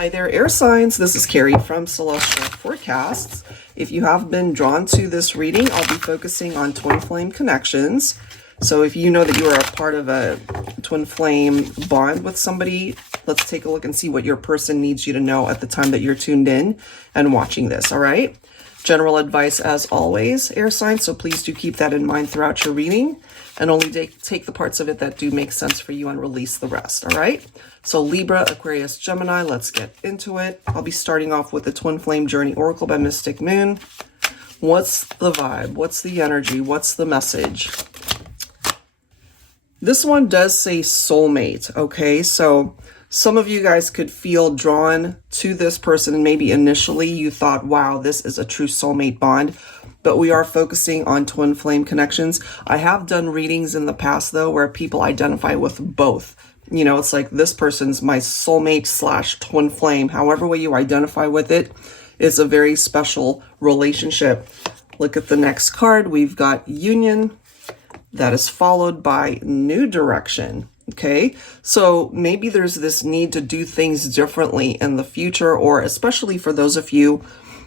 Hi there, air signs. This is Carrie from Celestial Forecasts. If you have been drawn to this reading, I'll be focusing on twin flame connections. So if you know that you are a part of a twin flame bond with somebody, let's take a look and see what your person needs you to know at the time that you're tuned in and watching this, all right? General advice as always, air signs, so please do keep that in mind throughout your reading and only take the parts of it that do make sense for you and release the rest, all right? So Libra, Aquarius, Gemini, let's get into it. I'll be starting off with the Twin Flame Journey Oracle by Mystic Moon. What's the vibe? What's the energy? What's the message? This one does say soulmate, okay? So some of you guys could feel drawn to this person, and maybe initially you thought, wow, this is a true soulmate bond, but we are focusing on twin flame connections. I have done readings in the past, though, where people identify with both. You know, it's like this person's my soulmate / twin flame. However way you identify with it is a very special relationship. Look at the next card. We've got union. That is followed by new direction. Okay, so maybe there's this need to do things differently in the future, or especially for those of you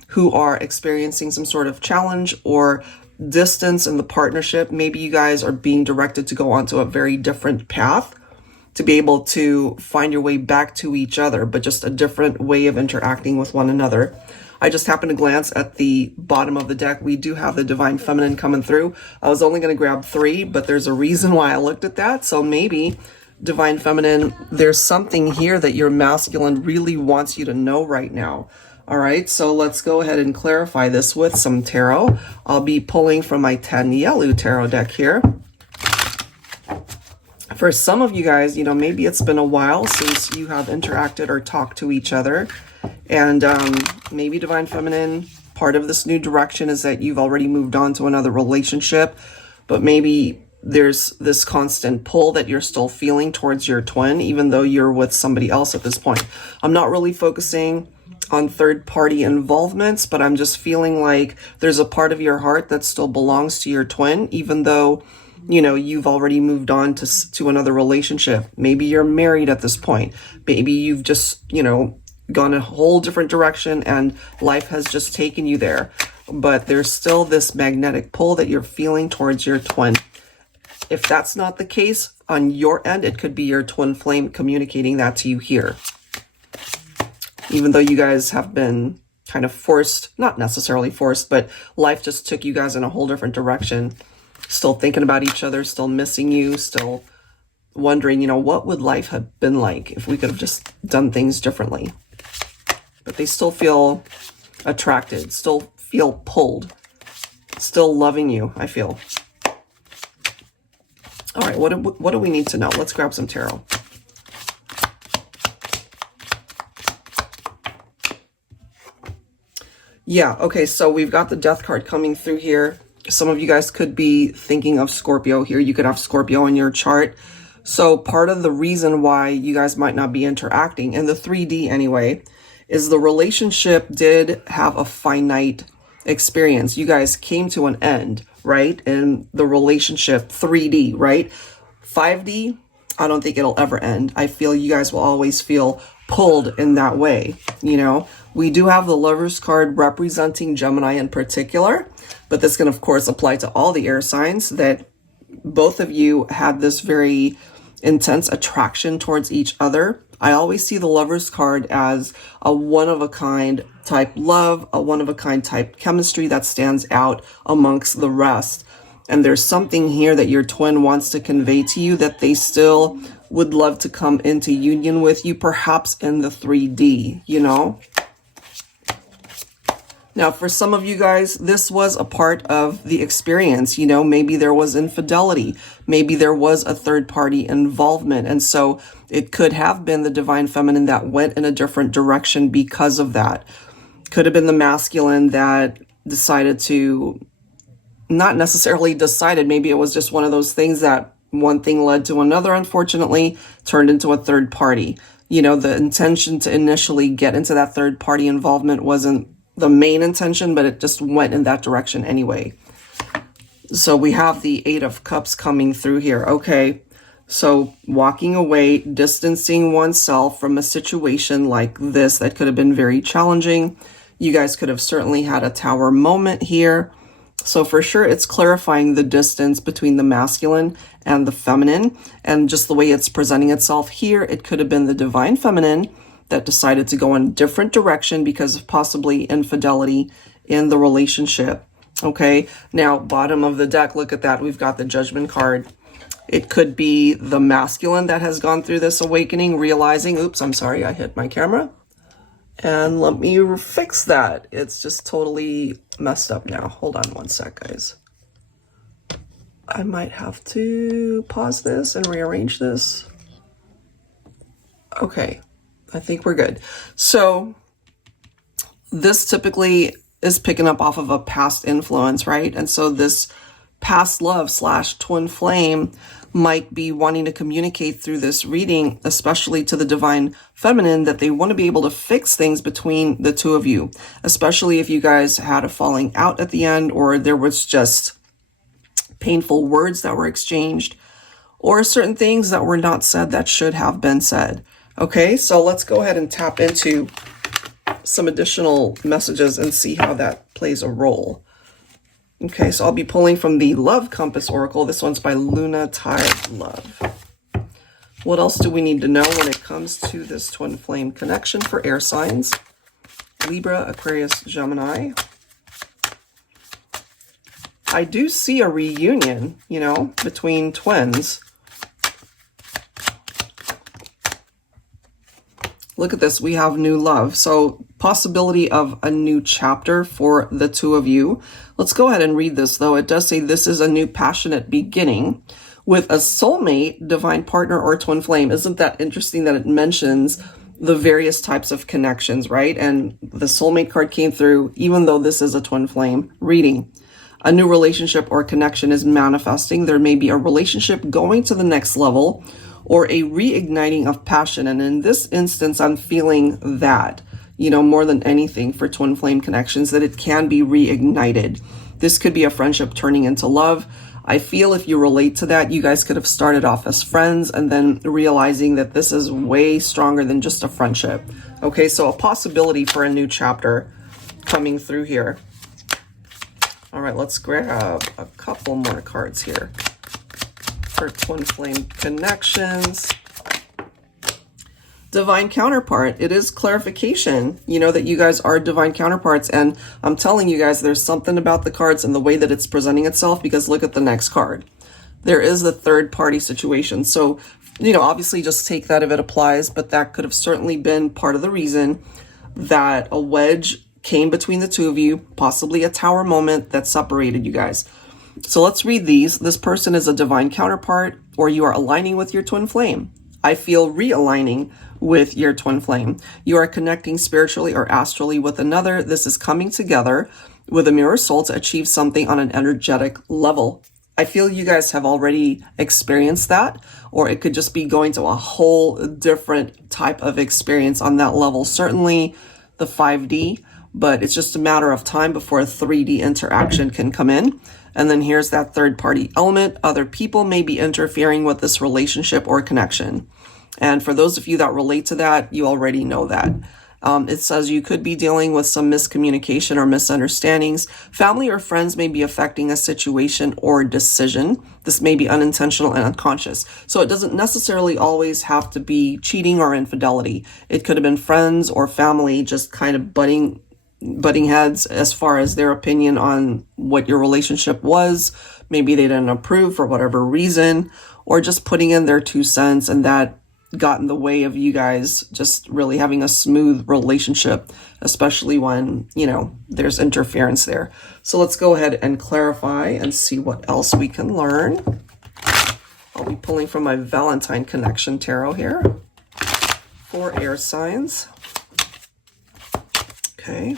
who are experiencing some sort of challenge or distance in the partnership. Maybe you guys are being directed to go onto a very different path to be able to find your way back to each other, but just a different way of interacting with one another. I just happened to glance at the bottom of the deck. We do have the Divine Feminine coming through. I was only going to grab 3, but there's a reason why I looked at that. So maybe Divine Feminine, there's something here that your masculine really wants you to know right now. All right, so let's go ahead and clarify this with some tarot. I'll be pulling from my TANIELU tarot deck here. For some of you guys, you know, maybe it's been a while since you have interacted or talked to each other. And maybe Divine Feminine, part of this new direction is that you've already moved on to another relationship, but maybe there's this constant pull that you're still feeling towards your twin, even though you're with somebody else at this point. I'm not really focusing on third-party involvements, but I'm just feeling like there's a part of your heart that still belongs to your twin, even though, you know, you've already moved on to another relationship. Maybe you're married at this point. Maybe you've just, you know, gone a whole different direction and life has just taken you there. But there's still this magnetic pull that you're feeling towards your twin. If that's not the case on your end, it could be your twin flame communicating that to you here. Even though you guys have been kind of forced, not necessarily forced, but life just took you guys in a whole different direction. Still thinking about each other, still missing you, still wondering, you know, what would life have been like if we could have just done things differently? But they still feel attracted, still feel pulled, still loving you, I feel. All right, what do we need to know? Let's grab some tarot. Yeah, okay, so we've got the Death card coming through here. Some of you guys could be thinking of Scorpio here. You could have Scorpio in your chart. So part of the reason why you guys might not be interacting, in the 3D anyway, is the relationship did have a finite experience. You guys came to an end, right? In the relationship 3D, right? 5D, I don't think it'll ever end. I feel you guys will always feel pulled in that way, you know? We do have the Lovers card representing Gemini in particular, but this can, of course, apply to all the air signs, that both of you had this very intense attraction towards each other. I always see the Lovers card as a one-of-a-kind type love, a one-of-a-kind type chemistry that stands out amongst the rest. And there's something here that your twin wants to convey to you, that they still would love to come into union with you, perhaps in the 3D, you know? Now, for some of you guys, this was a part of the experience. You know, maybe there was infidelity. Maybe there was a third-party involvement. And so it could have been the Divine Feminine that went in a different direction because of that. Could have been the masculine that decided to, not necessarily decided, maybe it was just one of those things that one thing led to another, unfortunately, turned into a third party. You know, the intention to initially get into that third-party involvement wasn't the main intention, but it just went in that direction anyway. So we have the 8 of Cups coming through here. Okay, So walking away, distancing oneself from a situation like this that could have been very challenging. You guys could have certainly had a tower moment here. So for sure, it's clarifying the distance between the masculine and the feminine. And just the way it's presenting itself here, it could have been the divine feminine that decided to go in a different direction because of possibly infidelity in the relationship. Okay, now bottom of the deck, look at that. We've got the Judgment card. It could be the masculine that has gone through this awakening, realizing, oops, I'm sorry, I hit my camera. And let me fix that. It's just totally messed up now. Hold on one sec, guys. I might have to pause this and rearrange this. Okay, I think we're good. So this typically is picking up off of a past influence, right? And so this past love / twin flame might be wanting to communicate through this reading, especially to the divine feminine, that they want to be able to fix things between the two of you, especially if you guys had a falling out at the end, or there was just painful words that were exchanged, or certain things that were not said that should have been said. Okay, so let's go ahead and tap into some additional messages and see how that plays a role. Okay, so I'll be pulling from the Love Compass Oracle. This one's by Luna Tide Love. What else do we need to know when it comes to this twin flame connection for air signs? Libra, Aquarius, Gemini. I do see a reunion, you know, between twins. Look at this, we have new love. So possibility of a new chapter for the two of you. Let's go ahead and read this though. It does say this is a new passionate beginning with a soulmate, divine partner, or twin flame. Isn't that interesting that it mentions the various types of connections, right? And the soulmate card came through, even though this is a twin flame reading. A new relationship or connection is manifesting. There may be a relationship going to the next level, or a reigniting of passion. And in this instance, I'm feeling that, you know, more than anything for twin flame connections, that it can be reignited. This could be a friendship turning into love. I feel if you relate to that, you guys could have started off as friends and then realizing that this is way stronger than just a friendship. Okay, so a possibility for a new chapter coming through here. All right, let's grab a couple more cards here for twin flame connections. Divine counterpart. It is clarification, you know, that you guys are divine counterparts. And I'm telling you guys, there's something about the cards and the way that it's presenting itself, because look at the next card. There is the third party situation. So, you know, obviously just take that if it applies, but that could have certainly been part of the reason that a wedge came between the two of you, possibly a tower moment that separated you guys. So let's read these. This person is a divine counterpart, or you are aligning with your twin flame. I feel realigning with your twin flame. You are connecting spiritually or astrally with another. This is coming together with a mirror soul to achieve something on an energetic level. I feel you guys have already experienced that, or it could just be going to a whole different type of experience on that level. Certainly the 5D, but it's just a matter of time before a 3D interaction can come in. And then here's that third party element. Other people may be interfering with this relationship or connection. And for those of you that relate to that, you already know that. It says you could be dealing with some miscommunication or misunderstandings. Family or friends may be affecting a situation or decision. This may be unintentional and unconscious. So it doesn't necessarily always have to be cheating or infidelity. It could have been friends or family just kind of butting heads as far as their opinion on what your relationship was. Maybe they didn't approve for whatever reason, or just putting in their 2 cents, and that got in the way of you guys just really having a smooth relationship, especially when, you know, there's interference there. So let's go ahead and clarify and see what else we can learn. I'll be pulling from my Valentine Connection Tarot here for air signs. Okay.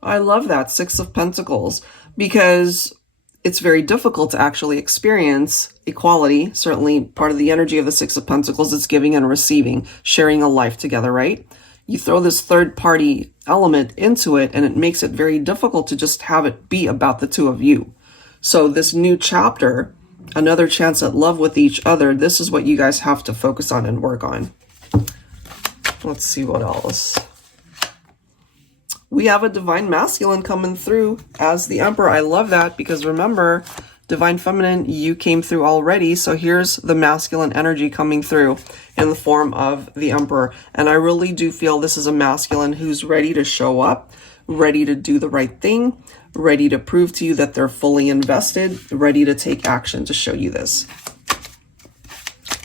I love that 6 of Pentacles, because it's very difficult to actually experience equality. Certainly part of the energy of the 6 of Pentacles is giving and receiving, sharing a life together, right? You throw this third party element into it and it makes it very difficult to just have it be about the two of you. So this new chapter another chance at love with each other. This is what you guys have to focus on and work on. Let's see what else. We have a divine masculine coming through as the Emperor. I love that because remember, divine feminine, you came through already. So here's the masculine energy coming through in the form of the Emperor. And I really do feel this is a masculine who's ready to show up, ready to do the right thing, ready to prove to you that they're fully invested, ready to take action to show you this.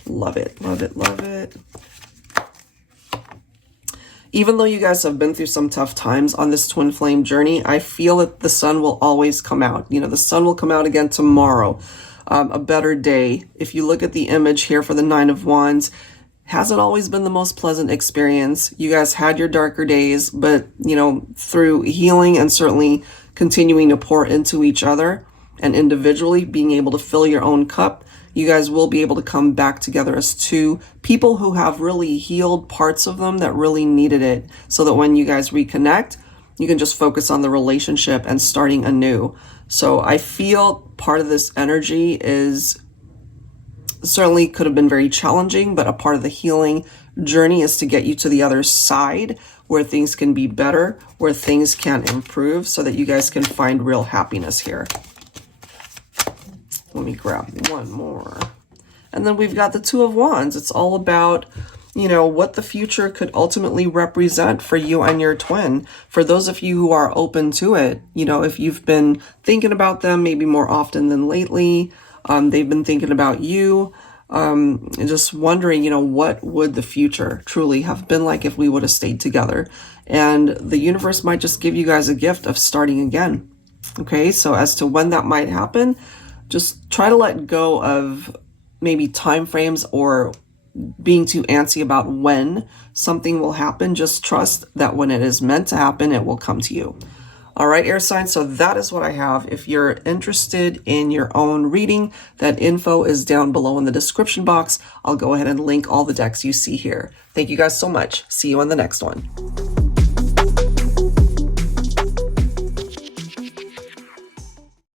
Love it, love it, love it. Even though you guys have been through some tough times on this twin flame journey, I feel that the sun will always come out. You know, the sun will come out again tomorrow, a better day. If you look at the image here for the Nine of Wands, hasn't always been the most pleasant experience. You guys had your darker days, but, you know, through healing and certainly continuing to pour into each other and individually being able to fill your own cup, you guys will be able to come back together as two people who have really healed parts of them that really needed it, so that when you guys reconnect, you can just focus on the relationship and starting anew. So I feel part of this energy is certainly could have been very challenging, but a part of the healing journey is to get you to the other side where things can be better, where things can improve, so that you guys can find real happiness here. Let me grab one more. And then we've got the Two of Wands. It's all about, you know, what the future could ultimately represent for you and your twin. For those of you who are open to it, you know, if you've been thinking about them maybe more often than lately, they've been thinking about you, and just wondering, you know, what would the future truly have been like if we would have stayed together? And the universe might just give you guys a gift of starting again. Okay, so as to when that might happen, just try to let go of maybe time frames or being too antsy about when something will happen. Just trust that when it is meant to happen, it will come to you. All right, air signs. So that is what I have. If you're interested in your own reading, that info is down below in the description box. I'll go ahead and link all the decks you see here. Thank you guys so much. See you on the next one.